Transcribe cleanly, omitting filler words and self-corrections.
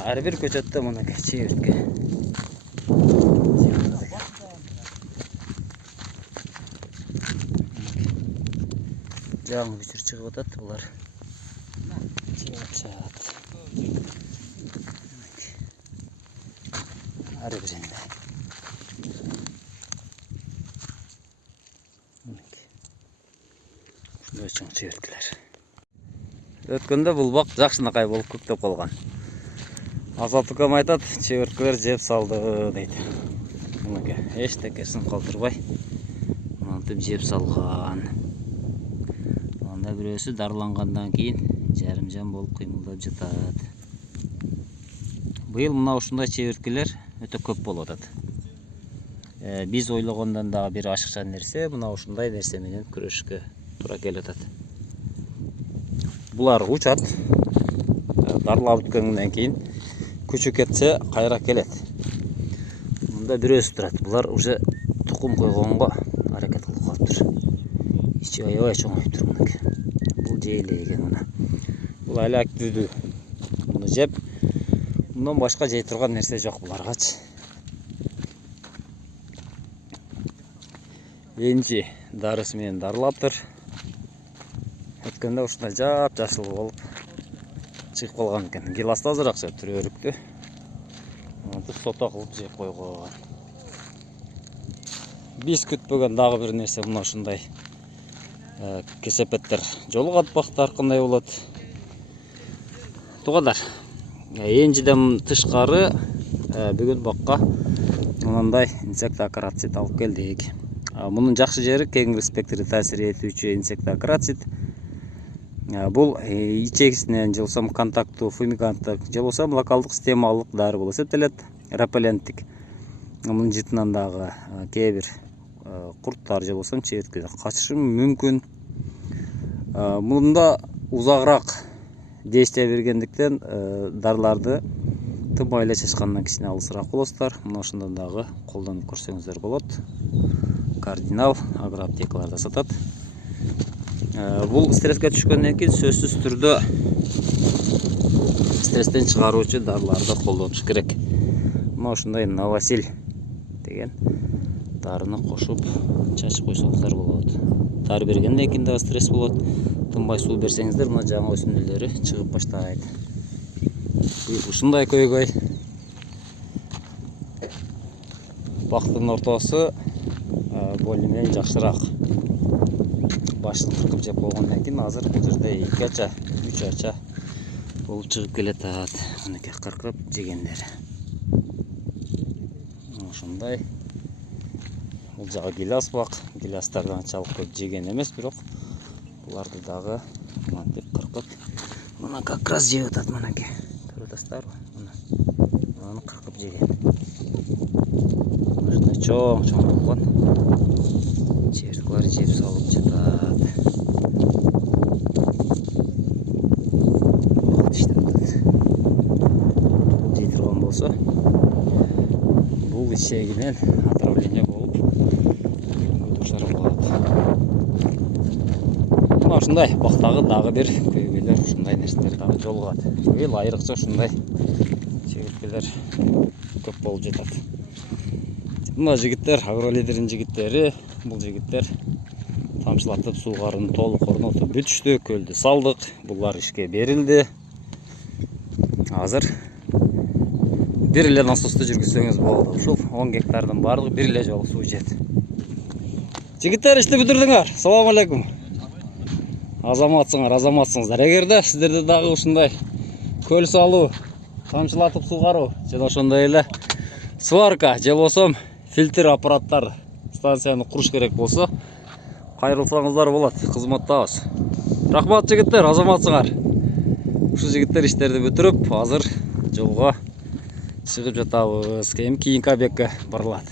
Ар бир көчөттө мынакей чебиртке. Жаңы бүчүр чыгып атат булар. Чебирчат. Ар биринде. Ушундай чоң чебирткелер. Өткөндө бул бак жакшынакай болуп көктөп калган. Азаттыкам айтат, чебирткелер жеп салды дейт. Мынакей эчтекесин калтырбай мынтип жеп салган. Анда бирөөсү дарлангандан кийин жарымжан болуп кыймылдап жатат. Быйыл мына ушундай чебирткелер өтө көп болуп атат. Биз ойлогондон дагы бир ашыкча нерсе мына ушундай нерсе менен күрөшкө туура келип атат. Булар учат, дарлап бүткөндөн кийин күчү кетсе кайра келет. Мында бирөөсү турат. Булар уже тукум койгонго аракет кылып калыптыр. Ичи аябай чоңоюп тур мынакей. Бул жейле экен мына. Бул али активдүү. Муну жеп, мындан башка жей турган нерсе жок буларгачы. Энчи дарысы менен дарылаптыр. Өткөндө ушундай жап-жашыл болуп чыгып калган экен. Гиласты азыраак чыгып тур өрүктү. Мынтип сото кылып жеп койгон. Биз күтпөгөн дагы бир нерсе мына ушундай кесепеттер жолугат бактар кандай болот. Тугадар. Энжиден тышкары бүгүн бакка мындай инсектоакарацит алып келдик. Мунун жакшы жери кеңири спектрди таасир этүүчү инсектоакарацит. Бул ичегисинен же болбосо контакттуу фумиганттык же болбосо локалдык системалык дары болуп эсептелет, репелленттик. Мунун жытынан дагы кээ бир курттар же болбосо чебирткелер качышы мүмкүн. Мында узагыраак действие бергендиктен дарларды тынбай эле чачкандан кичине алысыраак болосуздар. Мына ошондон дагы колдонуп көрсөңүздөр болот. Кардинал агроаптекаларда сатат. Бул стресске түшкөндөн кийин сөзсүз түрдө стресстен чыгаруучу дарыларды колдонуш керек. Мына ушундай Новосиль деген дарыны кошуп чачып койсоңуздар болот. Дары бергенден кийин дагы стресс болот. Тынбай суу берсеңиздер, мына жаңы өсүмдүүлөрү чыгып баштайт. Ушундай көйгөй. Бактын ортосу более-менее жакшыраак. Башын кыркып жеп койгондон кийин азыр бул жерде 2 ача, 3 ача болуп чыгып келатат. Мынакей кыркып жегендер. Ушундай. Бул жагы гиляс бак. Гилястардан анчалык көп жеген эмес, бирок буларды дагы мынтип кыркып, мына как раз жеп атат мынакей. Көрүп атасыздарбы? Мына кыркып жеген. Ушундай чоң болгон чебирткелер жеп салып жатат. Жей турган болсо, бул ичегинен отравление болуп душар болот. Мына ушундай бактагы дагы бир көйгөйлөр, ушундай нерселер дагы жолугат. Быйыл айрыкча ушундай чебирткелер көп болуп жатат. Мына жигиттер, агролидердин жигиттери, бул жигиттер тамчылатып суугарын толук орнотуп бүтүштү, көлдү салдык. Булар ишке берилди. Азыр бир эле насосто жүргүзсөңүз болду. Ушул 10 гектардын баардыгы бир эле жолу суу жет. Жигиттер, ишти бүтүрдүңөр. Салам алейкум. Азаматсыңар. Эгерде сиздерде дагы ушундай көл салуу, тамчылатып суугаруу жана ошондой эле сварка же болбосо фильтр аппараттар станцияны куруш керек болсо, кайрылсаңыздар болот. Кызматтабыз. Рахмат жигиттер, азаматсыңар. Ушул жигиттер иштерди бүтүрүп, азыр жолго чыгып жатабыз. Кийинки объектке барылат.